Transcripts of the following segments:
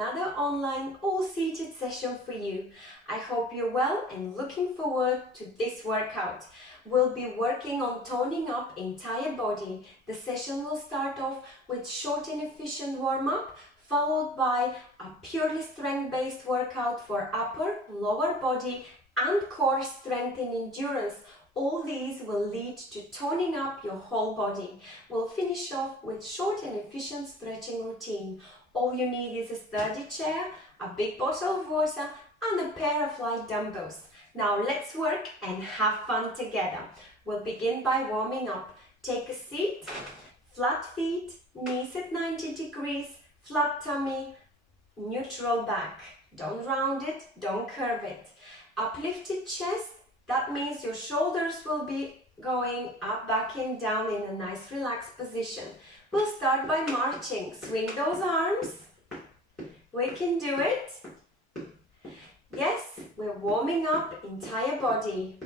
another online all-seated session for you. I hope you're well and looking forward to this workout. We'll be working on toning up entire body. The session will start off with short and efficient warm-up, followed by a purely strength-based workout for upper, lower body and core strength and endurance. All these will lead to toning up your whole body. We'll finish off with short and efficient stretching routine. All you need is a sturdy chair, a big bottle of water and a pair of light dumbbells. Now let's work and have fun together. We'll begin by warming up. Take a seat, flat feet, knees at 90 degrees, flat tummy, neutral back. Don't round it, don't curve it. Uplifted chest, that means your shoulders will be going up, back and down in a nice relaxed position. We'll start by marching. Swing those arms. We can do it. Yes, we're warming up entire body.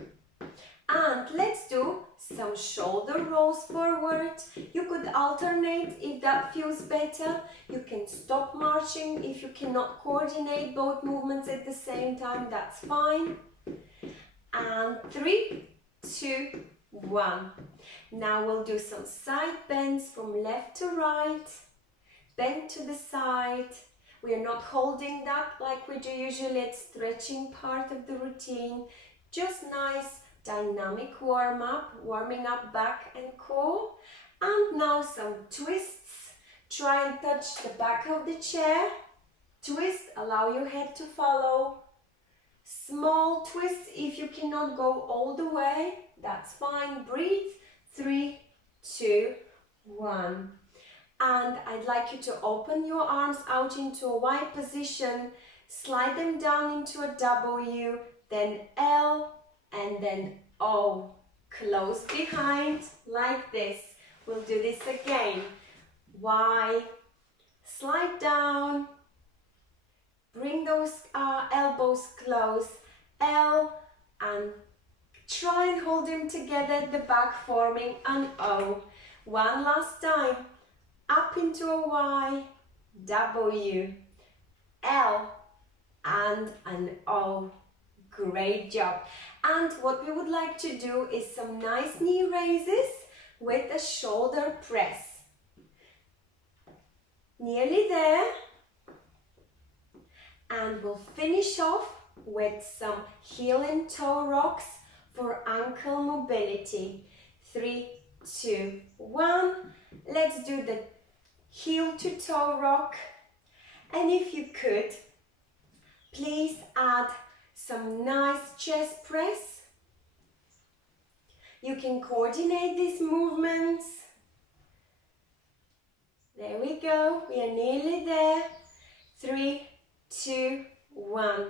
And let's do some shoulder rolls forward. You could alternate if that feels better. You can stop marching if you cannot coordinate both movements at the same time, that's fine. And 3, 2, 1. Now we'll do some side bends from left to right. Bend to the side. We are not holding that like we do usually at stretching part of the routine. Just nice dynamic warm-up, warming up back and core. And now some twists. Try and touch the back of the chair. Twist, allow your head to follow. Small twists if you cannot go all the way, that's fine. Breathe. 3, 2, 1. And I'd like you to open your arms out into a wide position, slide them down into a W, then L, and then O. Close behind like this. We'll do this again. Y, slide down, bring those elbows close, L, and try and hold them together at the back, forming an O. One last time. Up into a Y, W, L, and an O. Great job. And what we would like to do is some nice knee raises with a shoulder press. Nearly there. And we'll finish off with some heel and toe rocks for ankle mobility. 3, 2, 1. Let's do the heel to toe rock. And if you could, please add some nice chest press. You can coordinate these movements. There we go. We are nearly there. 3, 2, 1.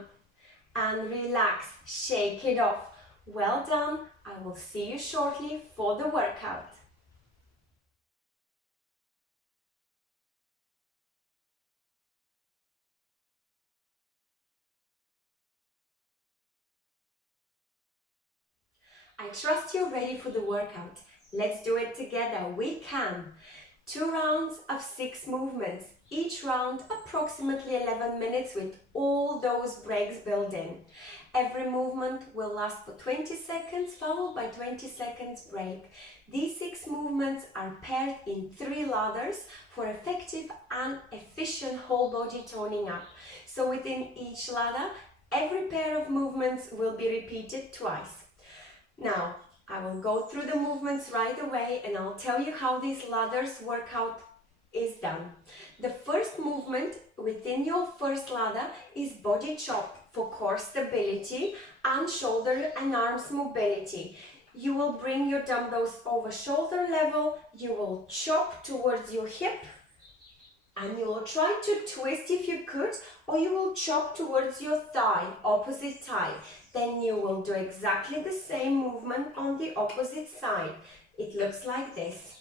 And relax. Shake it off. Well done. I will see you shortly for the workout. I trust you're ready for the workout. Let's do it together. We can. 2 rounds of 6 movements. Each round approximately 11 minutes with all those breaks built in. Every movement will last for 20 seconds followed by 20 seconds break. These 6 movements are paired in 3 ladders for effective and efficient whole body toning up. So within each ladder, every pair of movements will be repeated twice. Now, I will go through the movements right away and I'll tell you how this ladders workout is done. The first movement within your first ladder is body chop for core stability and shoulder and arms mobility. You will bring your dumbbells over shoulder level, you will chop towards your hip and you will try to twist if you could, or you will chop towards your thigh, opposite thigh. Then you will do exactly the same movement on the opposite side. It looks like this.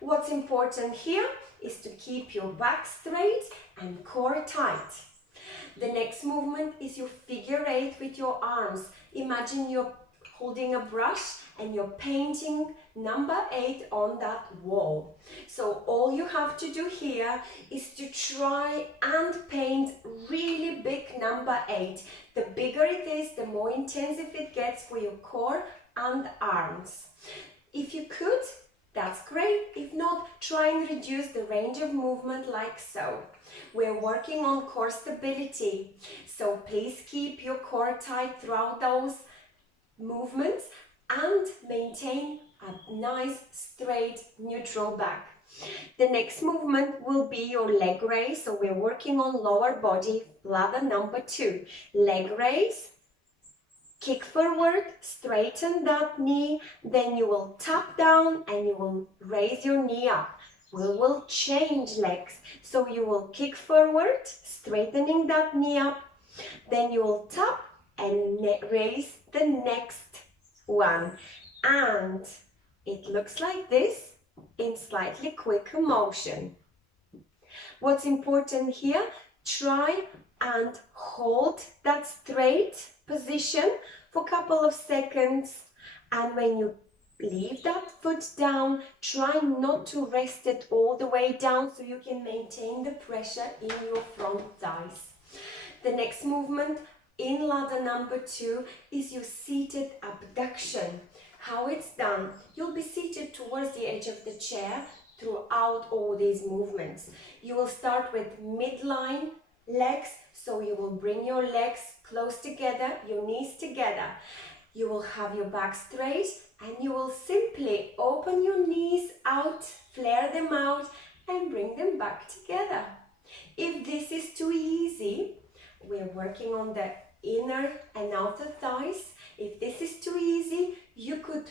What's important here is to keep your back straight and core tight. The next movement is your figure 8 with your arms. Imagine you're holding a brush, and you're painting number 8 on that wall. So all you have to do here is to try and paint really big number 8. The bigger it is, the more intensive it gets for your core and arms. If you could, that's great. If not, try and reduce the range of movement like so. We're working on core stability, so please keep your core tight throughout those movements and maintain a nice, straight, neutral back. The next movement will be your leg raise, so we're working on lower body, ladder number 2. Leg raise, kick forward, straighten that knee, then you will tap down and you will raise your knee up. We will change legs, so you will kick forward, straightening that knee up, then you will tap and raise the next one, and it looks like this in slightly quicker motion. What's important here, try and hold that straight position for a couple of seconds, and when you leave that foot down, try not to rest it all the way down so you can maintain the pressure in your front thighs. The next movement in ladder number 2 is your seated abduction. How it's done, you'll be seated towards the edge of the chair throughout all these movements. You will start with midline legs, so you will bring your legs close together, your knees together. You will have your back straight and you will simply open your knees out, flare them out and bring them back together. If this is too easy, we're working on the inner and outer thighs. If this is too easy, you could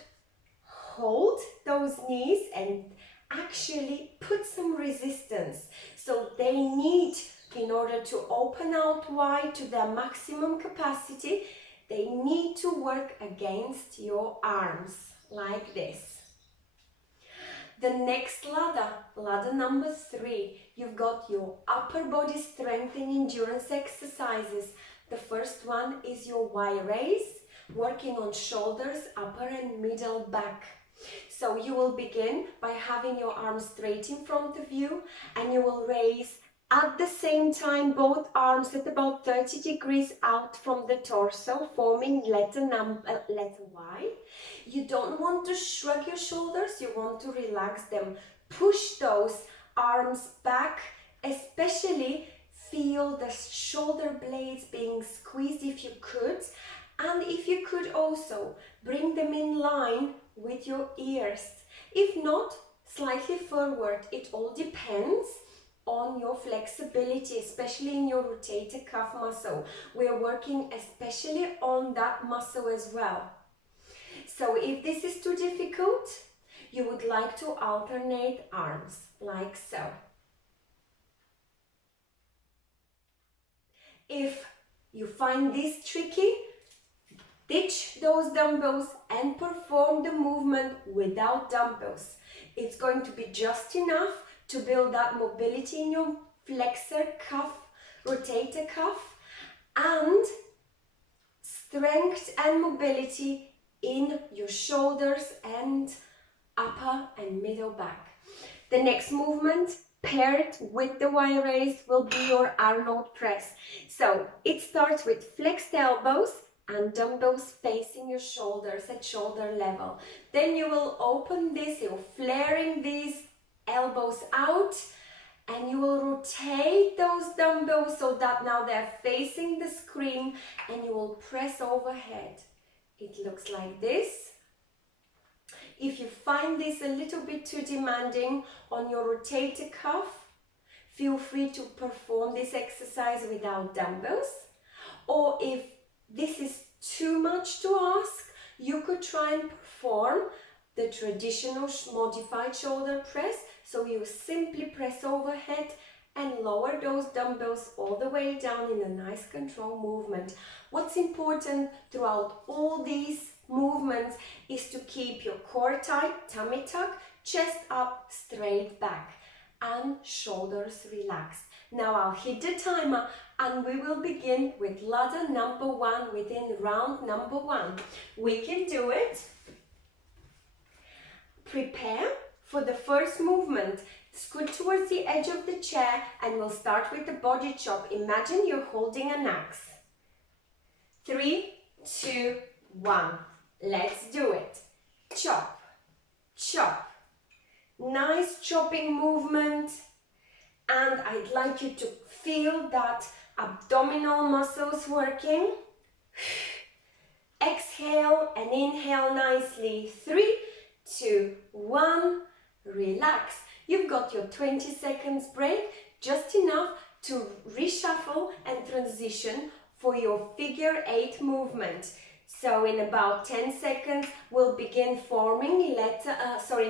hold those knees and actually put some resistance. So they need, in order to open out wide to their maximum capacity, they need to work against your arms, like this. The next ladder, ladder number 3, you've got your upper body strength and endurance exercises. The first one is your Y raise, working on shoulders, upper and middle back. So you will begin by having your arms straight in front of you, and you will raise at the same time both arms at about 30 degrees out from the torso, forming letter Y. You don't want to shrug your shoulders, you want to relax them. Push those arms back, especially feel the shoulder blades being squeezed if you could, and if you could also bring them in line with your ears. If not, slightly forward. It all depends on your flexibility, especially in your rotator cuff muscle. We're working especially on that muscle as well. So if this is too difficult, you would like to alternate arms, like so. If you find this tricky, ditch those dumbbells and perform the movement without dumbbells. It's going to be just enough to build that mobility in your flexor cuff, rotator cuff, and strength and mobility in your shoulders and upper and middle back. The next movement, paired with the Y raise, will be your Arnold press. So it starts with flexed elbows and dumbbells facing your shoulders at shoulder level. Then you will open this, you're flaring these elbows out, and you will rotate those dumbbells so that now they're facing the screen, and you will press overhead. It looks like this. If you find this a little bit too demanding on your rotator cuff, feel free to perform this exercise without dumbbells. Or if this is too much to ask, you could try and perform the traditional modified shoulder press. So you simply press overhead and lower those dumbbells all the way down in a nice control movement. What's important throughout all these movements is to keep your core tight, tummy tuck, chest up, straight back. and shoulders relaxed. Now I'll hit the timer and we will begin with ladder number 1 within round number 1. We can do it. Prepare for the first movement. Scoot towards the edge of the chair and we'll start with the body chop. Imagine you're holding an axe. 3, 2, 1. Let's do it. Chop, chop. Nice chopping movement. And I'd like you to feel that abdominal muscles working. Exhale and inhale nicely. 3, 2, 1. Relax. You've got your 20 seconds break, just enough to reshuffle and transition for your figure 8 movement. So in about 10 seconds, we'll begin forming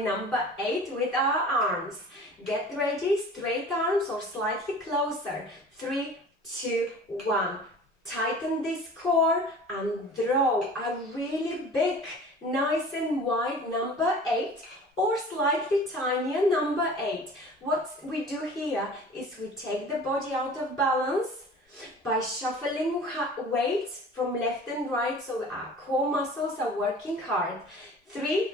number 8 with our arms. Get ready, straight arms or slightly closer. 3, 2, 1. Tighten this core and throw a really big, nice and wide number 8 or slightly tinier number 8. What we do here is we take the body out of balance by shuffling weight from left and right, so our core muscles are working hard. 3,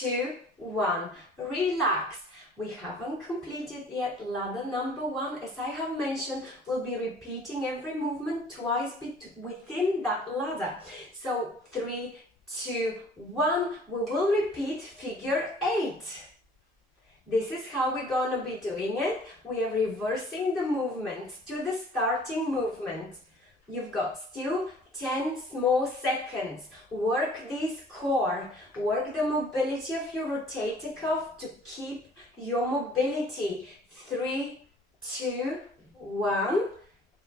2, 1. Relax. We haven't completed yet ladder number 1. As I have mentioned, we'll be repeating every movement twice within that ladder. So 3, 2, 1. We will repeat figure 8. This is how we're going to be doing it. We are reversing the movements to the starting movement. You've got still 10 small seconds. Work this core. Work the mobility of your rotator cuff to keep your mobility. 3, 2, 1.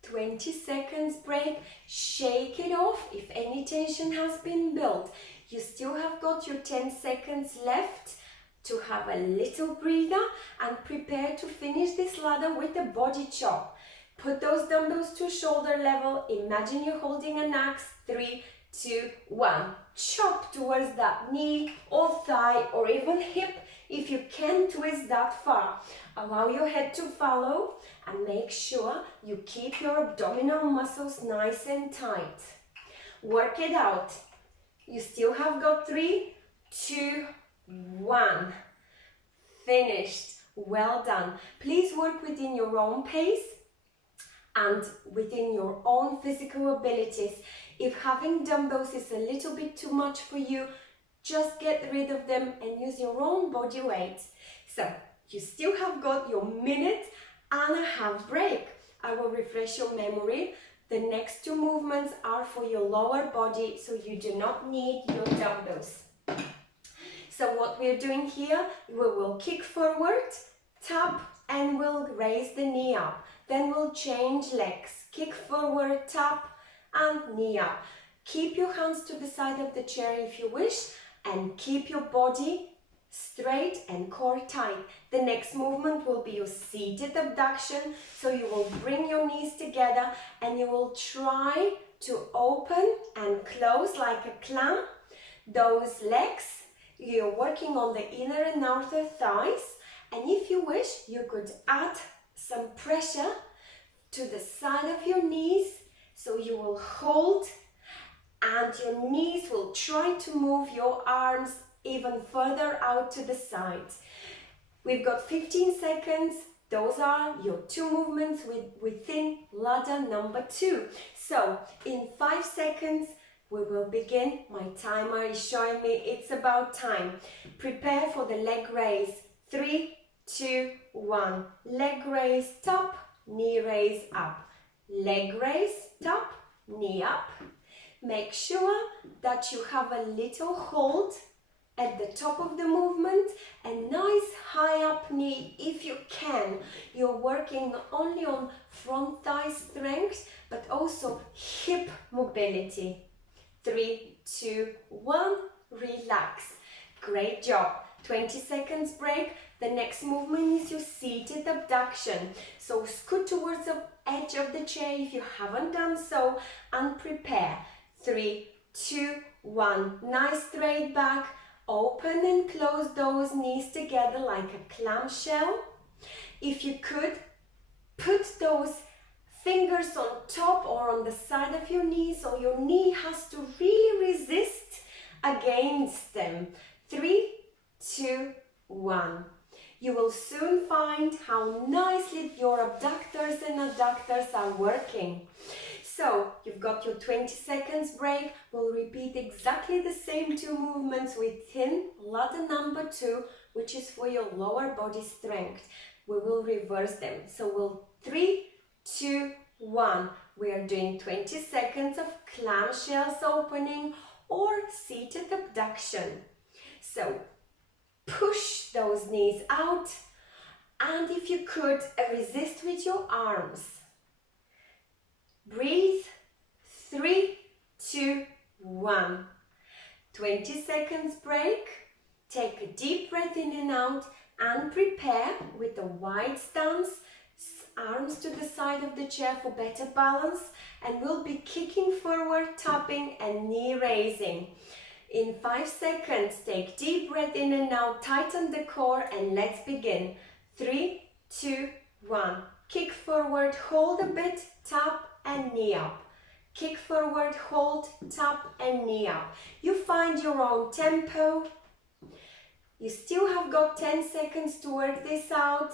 20 seconds break. Shake it off if any tension has been built. You still have got your 10 seconds left to have a little breather and prepare to finish this ladder with a body chop. Put those dumbbells to shoulder level. Imagine you're holding an axe. 3, 2, 1. Chop towards that knee or thigh or even hip if you can twist that far. Allow your head to follow and make sure you keep your abdominal muscles nice and tight. Work it out. You still have got 3, 2, 1. Finished. Well done. Please work within your own pace and within your own physical abilities. If having dumbbells is a little bit too much for you, just get rid of them and use your own body weight. So you still have got your minute and a half break. I will refresh your memory. The next 2 movements are for your lower body, so you do not need your dumbbells. So what we're doing here, we will kick forward, tap, and we'll raise the knee up. Then we'll change legs. Kick forward, tap, and knee up. Keep your hands to the side of the chair if you wish, and keep your body straight and core tight. The next movement will be your seated abduction. So you will bring your knees together and you will try to open and close like a clam. Those legs, you're working on the inner and outer thighs, and if you wish, you could add some pressure to the side of your knees, so you will hold and your knees will try to move your arms even further out to the side. We've got 15 seconds. Those are your 2 movements within ladder number 2. So in 5 seconds, we will begin. My timer is showing me it's about time. Prepare for the leg raise. 3, 2, 1. Leg raise, top, knee raise, up. Leg raise, top, knee up. Make sure that you have a little hold at the top of the movement, a nice high up knee if you can. You're working not only on front thigh strength, but also hip mobility. 3, 2, 1, relax. Great job. 20 seconds break. The next movement is your seated abduction. So scoot towards the edge of the chair if you haven't done so, and prepare. 3, 2, 1. Nice straight back. Open and close those knees together like a clamshell. If you could, put those fingers on top or on the side of your knee, so your knee has to really resist against them. 3, 2, 1. You will soon find how nicely your abductors and adductors are working. So, you've got your 20 seconds break. We'll repeat exactly the same 2 movements within ladder number 2, which is for your lower body strength. We will reverse them. So, we'll 3, 2, 1. We are doing 20 seconds of clamshells opening or seated abduction. So, push those knees out, and if you could, resist with your arms. Breathe. 3, 2, 1. 20 seconds break. Take a deep breath in and out and prepare with a wide stance, arms to the side of the chair for better balance, and we'll be kicking forward, tapping and knee raising. In 5 seconds, take deep breath in and out, tighten the core, and let's begin. 3, 2, 1. Kick forward, hold a bit, tap and knee up. Kick forward, hold, tap and knee up. You find your own tempo. You still have got 10 seconds to work this out.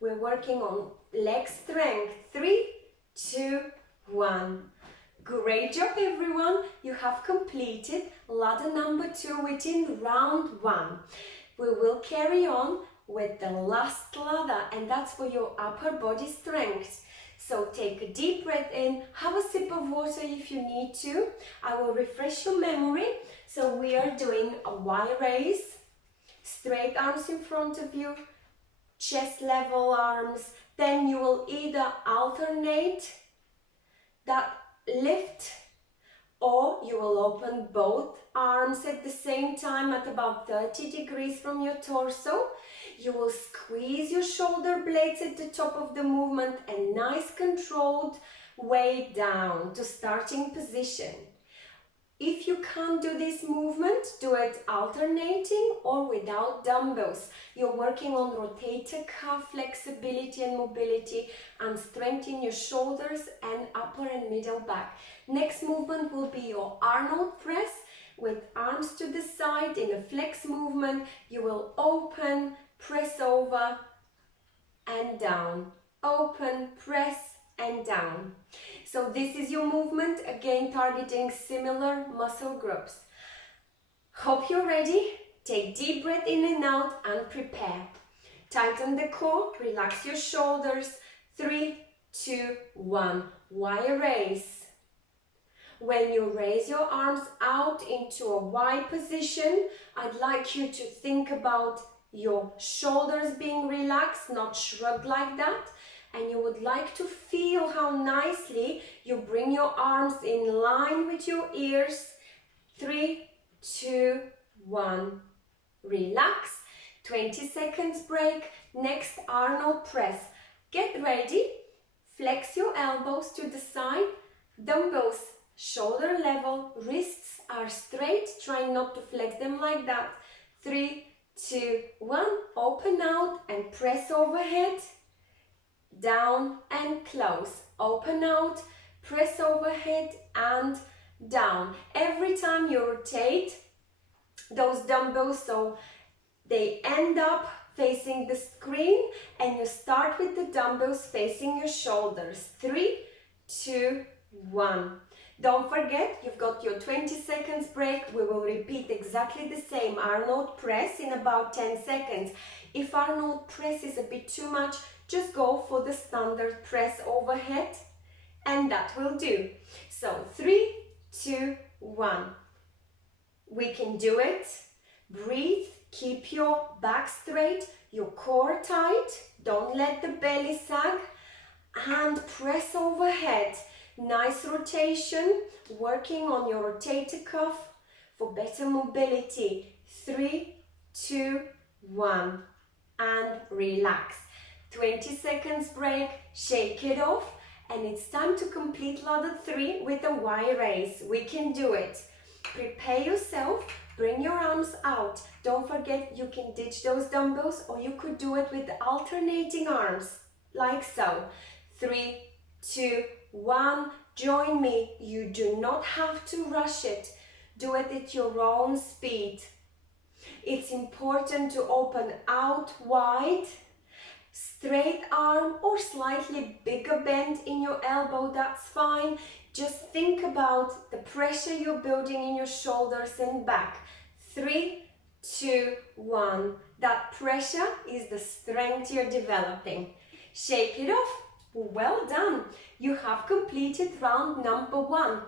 We're working on leg strength. 3, 2, 1. Great job, everyone. You have completed ladder number 2 within round 1. We will carry on with the last ladder, and that's for your upper body strength. So take a deep breath in, have a sip of water if you need to. I will refresh your memory. So we are doing a Y raise, straight arms in front of you, chest level arms. Then you will either alternate that lift, or you will open both arms at the same time at about 30 degrees from your torso. You will squeeze your shoulder blades at the top of the movement and nice controlled way down to starting position. If you can't do this movement, do it alternating or without dumbbells. You're working on rotator cuff flexibility and mobility and strengthening your shoulders and upper and middle back. Next movement will be your Arnold press with arms to the side in a flex movement. You will open, press over and down. Open, press and down. So this is your movement, again targeting similar muscle groups. Hope you're ready. Take deep breath in and out and prepare. Tighten the core, relax your shoulders. 3, 2, 1. Y raise. When you raise your arms out into a Y position, I'd like you to think about your shoulders being relaxed, not shrugged like that. And you would like to feel how nicely you bring your arms in line with your ears. 3, 2, 1. Relax. 20 seconds break. Next, Arnold press. Get ready. Flex your elbows to the side. Dumbbells shoulder level. Wrists are straight. Try not to flex them like that. 3, 2, 1. Open out and press overhead. Down and close. Open out, press overhead and down. Every time you rotate those dumbbells so they end up facing the screen, and you start with the dumbbells facing your shoulders. 3, 2, 1. Don't forget, you've got your 20 seconds break. We will repeat exactly the same Arnold press in about 10 seconds. If Arnold press is a bit too much, just go for the standard press overhead, and that will do. So 3, 2, 1. We can do it. Breathe. Keep your back straight, your core tight. Don't let the belly sag. And press overhead. Nice rotation. Working on your rotator cuff for better mobility. 3, 2, 1. And relax. 20 seconds break, shake it off, and it's time to complete ladder 3 with a Y raise. We can do it. Prepare yourself Bring your arms out. Don't forget you can ditch those dumbbells or you could do it with alternating arms, like so. 3, 2, 1. Join me. You do not have to rush it. Do it at your own speed. It's important to open out wide, straight arm or slightly bigger bend in your elbow, that's fine. Just think about the pressure you're building in your shoulders and back. 3, 2, 1. That pressure is the strength you're developing. Shake it off. Well done. You have completed round number 1.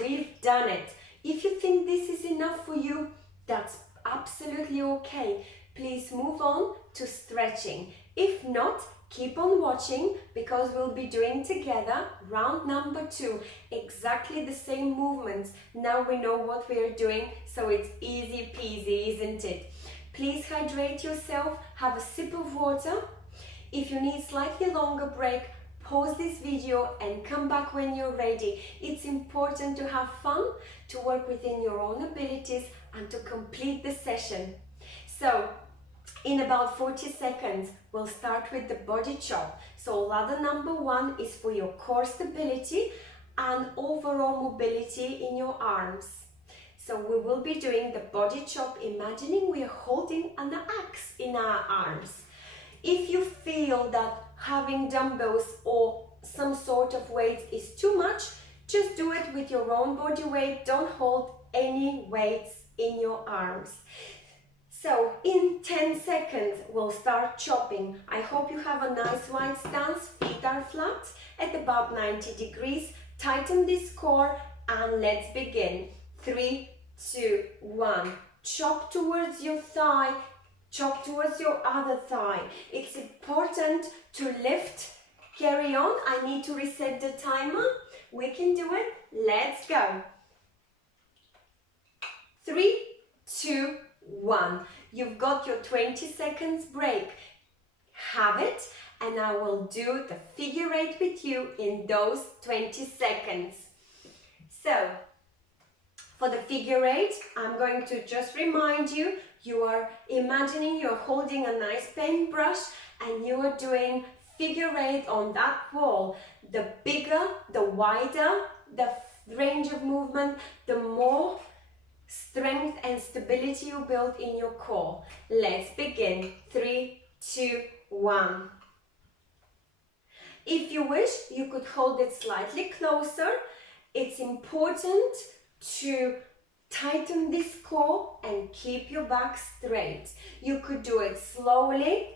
We've done it. If you think this is enough for you, that's absolutely okay. Please move on to stretching. If not, keep on watching because we'll be doing together round number 2. Exactly the same movements. Now we know what we are doing, so it's easy peasy, isn't it? Please hydrate yourself, have a sip of water. If you need slightly longer break, pause this video and come back when you're ready. It's important to have fun, to work within your own abilities and to complete the session. So, in about 40 seconds, we'll start with the body chop. So ladder number 1 is for your core stability and overall mobility in your arms. So we will be doing the body chop, imagining we are holding an axe in our arms. If you feel that having dumbbells or some sort of weight is too much, just do it with your own body weight. Don't hold any weights in your arms. So in 10 seconds, we'll start chopping. I hope you have a nice wide stance, feet are flat at about 90 degrees. Tighten this core and let's begin. 3, 2, 1. Chop towards your thigh, chop towards your other thigh. It's important to lift. Carry on. I need to reset the timer. We can do it. Let's go. 3, 2, 1. You've got your 20 seconds break. Have it, and I will do the figure 8 with you in those 20 seconds. So, for the figure 8, I'm going to just remind you, you are imagining you're holding a nice paintbrush and you are doing figure 8 on that wall. The bigger, the wider the range of movement, the more strength and stability you build in your core. Let's begin. 3, 2, 1. If you wish, you could hold it slightly closer. It's important to tighten this core and keep your back straight. You could do it slowly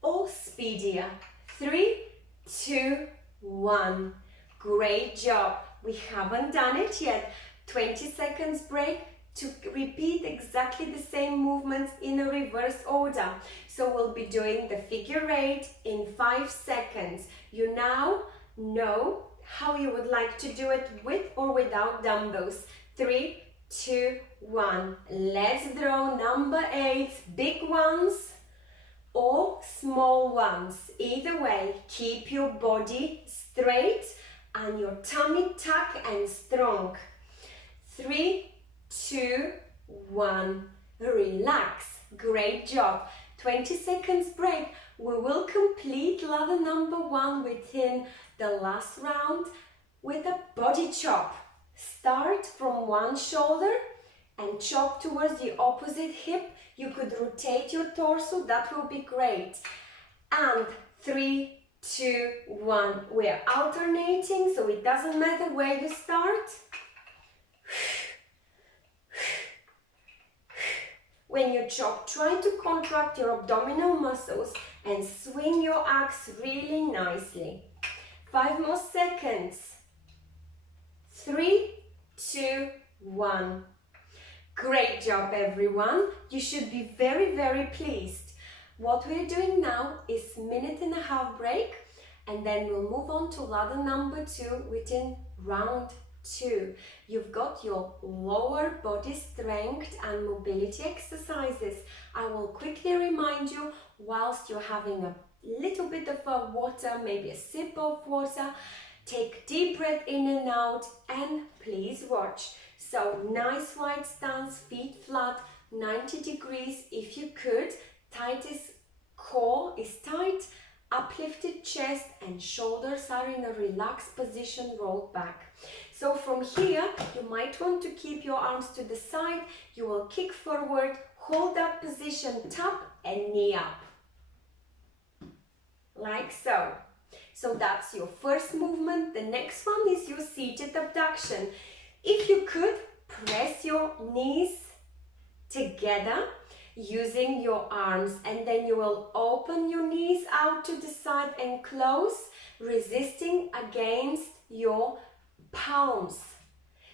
or speedier. 3, 2, 1. Great job. We haven't done it yet. 20 seconds break to repeat exactly the same movements in a reverse order. So we'll be doing the figure 8 in 5 seconds. You now know how you would like to do it with or without dumbbells. 3, 2, 1. Let's draw number 8, big ones or small ones. Either way, keep your body straight and your tummy tuck and strong. 3, 2, 1. Relax. Great job. 20 seconds break. We will complete ladder number 1 within the last round with a body chop. Start from one shoulder and chop towards the opposite hip. You could rotate your torso, that will be great. And 3, 2, 1. We are alternating, so it doesn't matter where you start. When you chop, try to contract your abdominal muscles and swing your axe really nicely. 5 more seconds. 3, 2, 1. Great job, everyone. You should be very, very pleased. What we're doing now is 1.5 minute break, and then we'll move on to ladder number 2 within round 2. You've got your lower body strength and mobility exercises. I will quickly remind you whilst you're having a little bit of water, maybe a sip of water. Take deep breath in and out, and please watch. So nice wide stance, feet flat, 90 degrees if you could. Tightest core is tight, uplifted chest and shoulders are in a relaxed position, rolled back. So from here, you might want to keep your arms to the side. You will kick forward, hold that position, tap and knee up. Like so. So that's your first movement. The next one is your seated abduction. If you could, press your knees together using your arms, and then you will open your knees out to the side and close, resisting against your palms.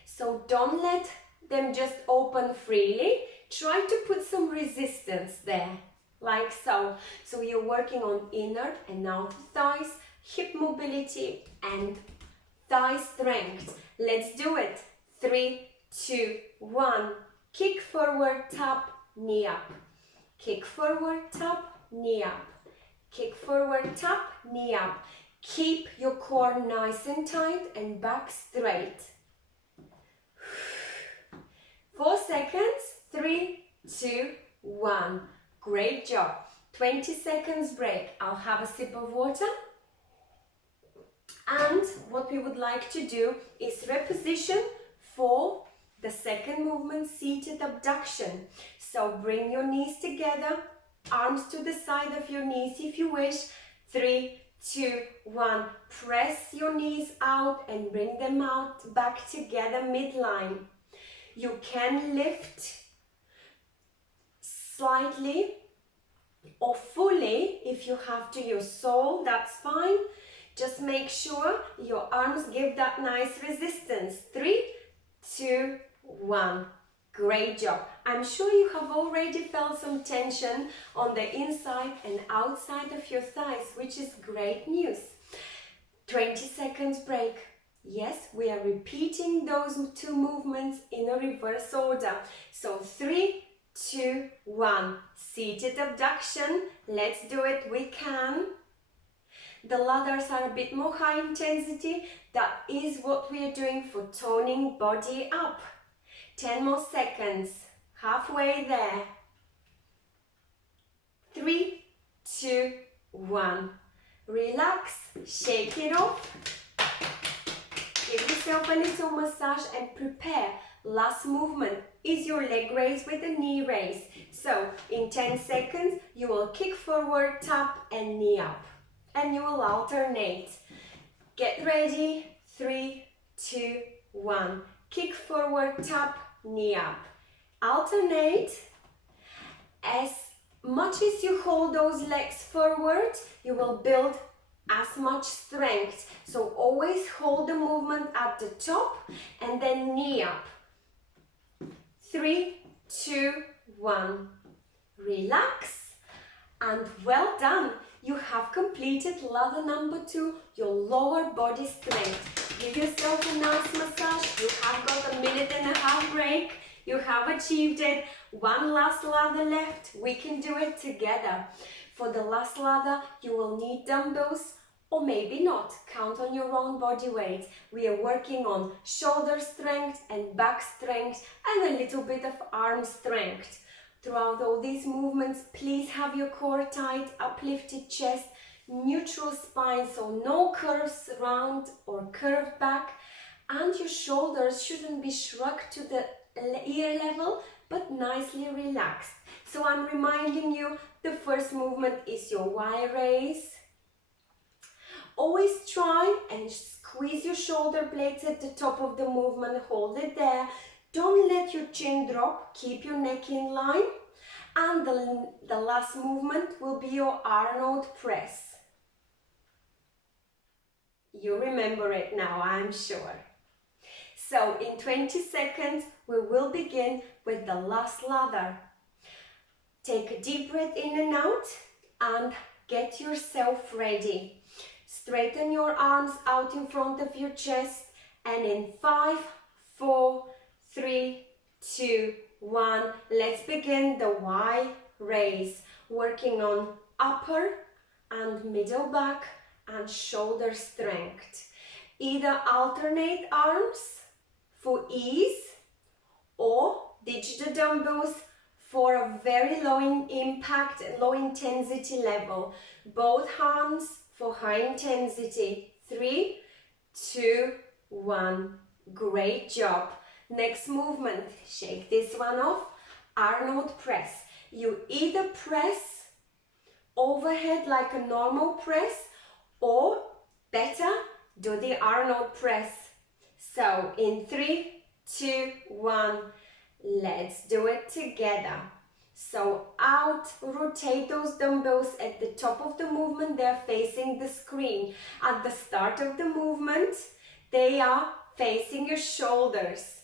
So don't let them just open freely. Try to put some resistance there, like so. So you're working on inner and outer thighs, hip mobility and thigh strength. Let's do it. 3, 2, 1. Kick forward, tap, knee up. Kick forward, tap, knee up. Kick forward, tap, knee up. Keep your core nice and tight and back straight. 4 seconds. 3, 2, 1. Great job. 20 seconds break. I'll have a sip of water. And what we would like to do is reposition for the second movement, seated abduction. So bring your knees together, arms to the side of your knees if you wish. 3, 2, 1. Press your knees out and bring them out back together midline. You can lift slightly or fully if you have to your sole, that's fine. Just make sure your arms give that nice resistance. 3, 2, 1. Great job. I'm sure you have already felt some tension on the inside and outside of your thighs, which is great news. 20 seconds break. Yes, we are repeating those two movements in a reverse order. So 3, 2, 1. Seated abduction. Let's do it. We can. The ladders are a bit more high intensity. That is what we are doing for toning body up. 10 more seconds. Halfway there. 3, 2, 1. Relax. Shake it off. Give yourself a little massage and prepare. Last movement is your leg raise with a knee raise. So in 10 seconds, you will kick forward, tap and knee up. And you will alternate. Get ready. 3, 2, 1. Kick forward, tap, knee up. Alternate. As much as you hold those legs forward, you will build as much strength. So always hold the movement at the top and then knee up. 3, 2, 1. Relax and well done. You have completed ladder number 2, your lower body strength. Give yourself a nice massage. You have got a minute and a half break. You have achieved it. One last ladder left. We can do it together. For the last ladder, you will need dumbbells or maybe not. Count on your own body weight. We are working on shoulder strength and back strength and a little bit of arm strength. Throughout all these movements, please have your core tight, uplifted chest, neutral spine, so no curves round or curved back, and your shoulders shouldn't be shrugged to the ear level, but nicely relaxed. So I'm reminding you, the first movement is your Y raise. Always try and squeeze your shoulder blades at the top of the movement, hold it there. Don't let your chin drop, keep your neck in line. And the last movement will be your Arnold press. You remember it now, I'm sure. So in 20 seconds, we will begin with the last ladder. Take a deep breath in and out and get yourself ready. Straighten your arms out in front of your chest, and in 5, 4, 3, 2, 1, let's begin the Y raise, working on upper and middle back and shoulder strength. Either alternate arms for ease or ditch the dumbbells for a very low impact, low intensity level. Both hands for high intensity. 3, 2, 1. Great job. Next movement, shake this one off. Arnold press. You either press overhead like a normal press, or better, do the Arnold press. So in 3, 2, 1, let's do it together. So out, rotate those dumbbells at the top of the movement, they're facing the screen. At the start of the movement, they are facing your shoulders.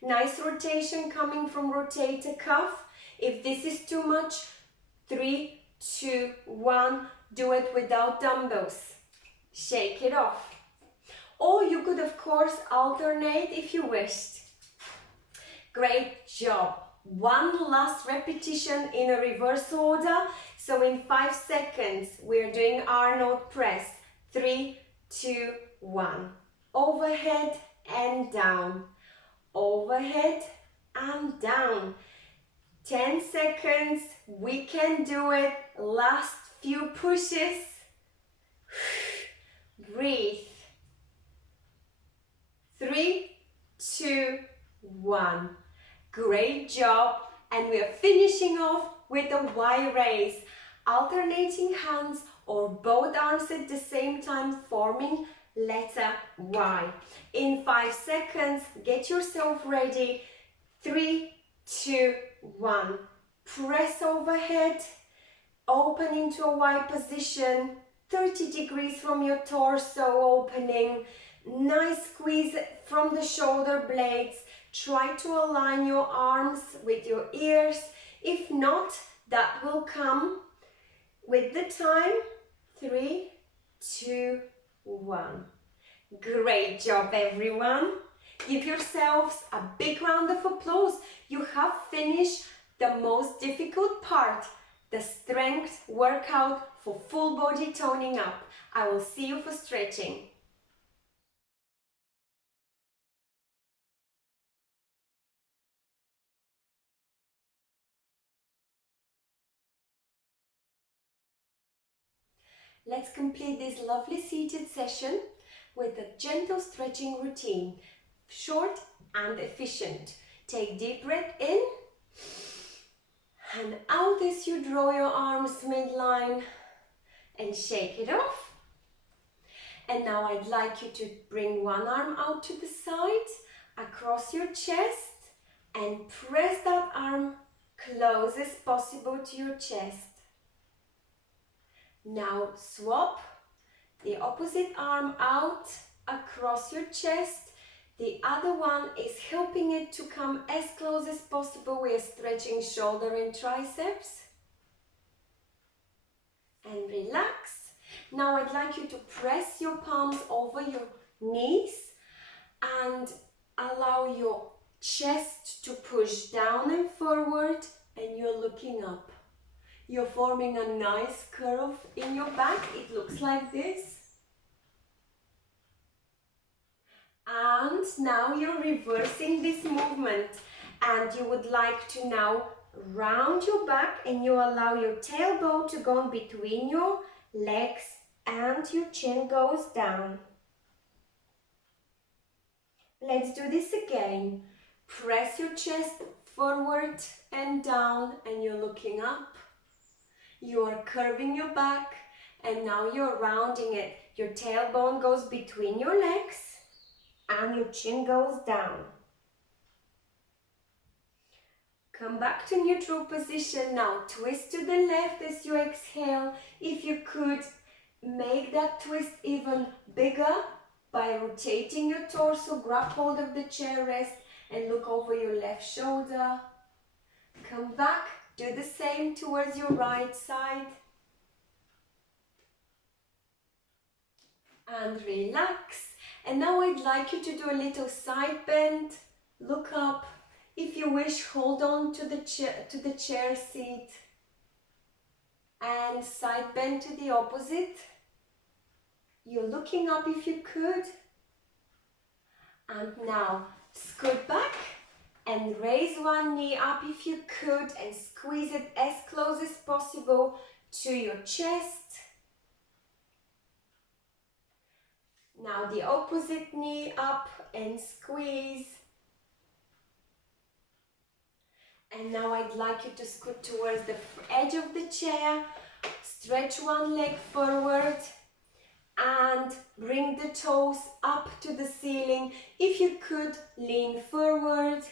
Nice rotation coming from rotator cuff. If this is too much, 3, 2, 1, do it without dumbbells. Shake it off. Or you could of course alternate if you wished. Great job. One last repetition in a reverse order. So in 5 seconds, we're doing Arnold press. 3, 2, 1. Overhead and down. Overhead and down. 10 seconds. We can do it. Last few pushes. Breathe. 3, 2, 1. Great job. And we are finishing off with a Y raise. Alternating hands or both arms at the same time, forming letter Y. In 5 seconds, get yourself ready. 3, 2, 1. Press overhead. Open into a Y position. 30 degrees from your torso opening. Nice squeeze from the shoulder blades. Try to align your arms with your ears. If not, that will come with the time. 3, 2, 1. Great job, everyone. Give yourselves a big round of applause. You have finished the most difficult part, the strength workout for full body toning up. I will see you for stretching. Let's complete this lovely seated session with a gentle stretching routine, short and efficient. Take deep breath in and out as you draw your arms midline and shake it off. And now I'd like you to bring one arm out to the side, across your chest, and press that arm close as possible to your chest. Now swap the opposite arm out across your chest. The other one is helping it to come as close as possible. We are stretching shoulder and triceps. And relax. Now I'd like you to press your palms over your knees and allow your chest to push down and forward, and you're looking up. You're forming a nice curve in your back. It looks like this. And now you're reversing this movement, and you would like to now round your back, and you allow your tailbone to go in between your legs and your chin goes down. Let's do this again. Press your chest forward and down, and you're looking up. You are curving your back, and now you're rounding it. Your tailbone goes between your legs and your chin goes down. Come back to neutral position now. Twist to the left as you exhale. If you could, make that twist even bigger by rotating your torso. Grab hold of the chair rest and look over your left shoulder. Come back. Do the same towards your right side. And relax. And now I'd like you to do a little side bend. Look up. If you wish, hold on to the chair seat. And side bend to the opposite. You're looking up if you could. And now scoot back and raise one knee up if you could and squeeze it as close as possible to your chest. Now the opposite knee up and squeeze. And now I'd like you to scoot towards the edge of the chair, stretch one leg forward and bring the toes up to the ceiling. If you could, lean forward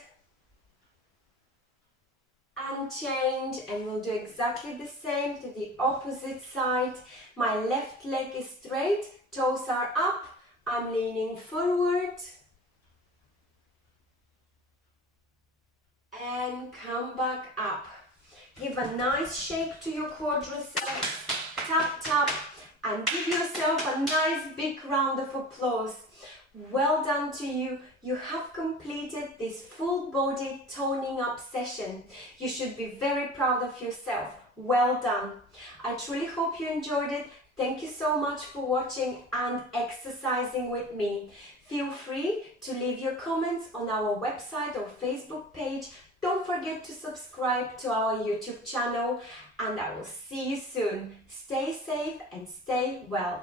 and change, and we'll do exactly the same to the opposite side. My left leg is straight, toes are up, I'm leaning forward. And come back up. Give a nice shake to your quadriceps. Tap, tap, and give yourself a nice big round of applause. Well done to you. You have completed this full body toning up session. You should be very proud of yourself. Well done. I truly hope you enjoyed it. Thank you so much for watching and exercising with me. Feel free to leave your comments on our website or Facebook page. Don't forget to subscribe to our YouTube channel, and I will see you soon. Stay safe and stay well.